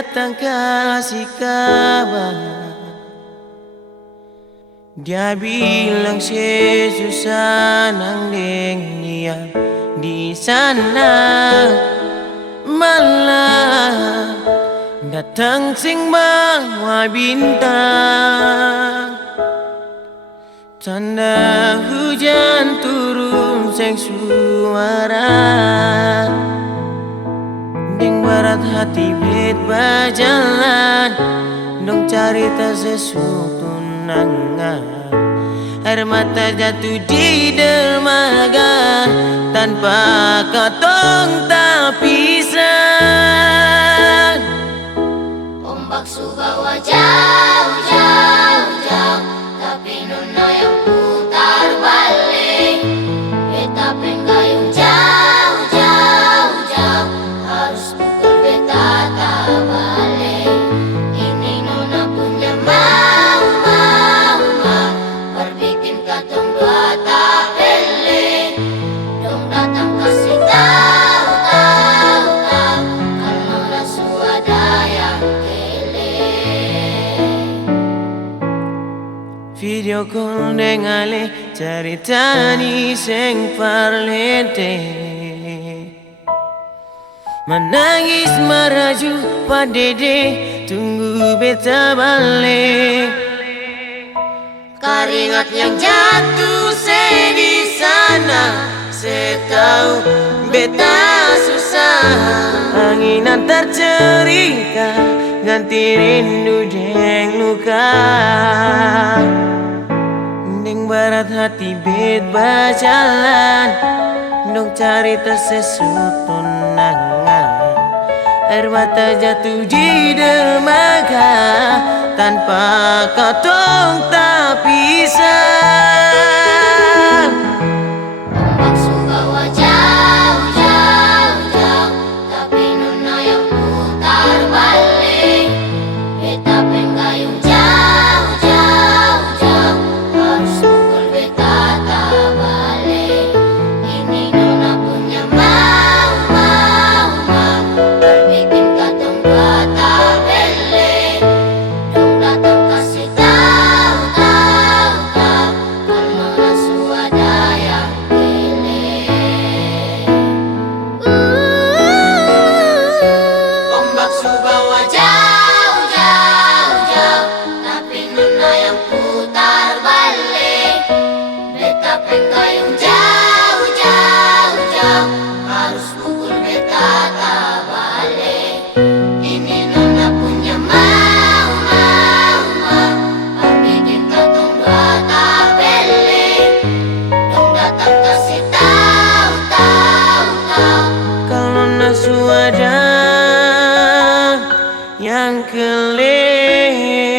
datang kasih kabar. Dia bilang susah nang deng dia di sana, malah datang sing bawa bintang. Tanda hujan turun sing suara, deng barat hati bet berjalan, dong cerita sesuatu nangan. Air mata jatuh di dermaga, tanpa katong tak pisah. Ombak subawa jauh, jauh, jauh, tapi nona yang putar balik. Beta penggayung jauh, jauh, jauh, harus pukul beta tak balik. Ini nona punya mau, mau, mau, berbikin katong dua tak beli. Dong datang kasih tahu, tahu, tahu, kalau lah swadaya video call deng ale cerita ni seng parlente, menangis meraju padede tunggu beta balik. Keringat yang jatuh di sana, setahu beta susah. Angin antar cerita ganti rindu deng luka. Deng barat hati bet berjalan, dong cerita sesuatu nangan. Air mata jatuh di dermaga, tanpa katong tak pisah. Ombak subawa jauh, jauh, jauh, tapi nona yang putar balik. Beta penggayung jauh, jauh, jauh, harus pukul beta tak balik. Ini nona punya mau, mau, mau, berbikin katong dua tak beli. Dong datang kasih tahu, tahu, tahu, kalau lah swadaya ombak subawa jauh, jauh, jauh, tapi nona yang putar balik. Beta penggayung jauh, jauh, jauh, harus pukul beta tak balik. Ini nona punya mau, mau, mau, berbikin katong dua tak beli. Dong datang kasih tahu, tahu, tahu, Kalau nasu ada yang kelih.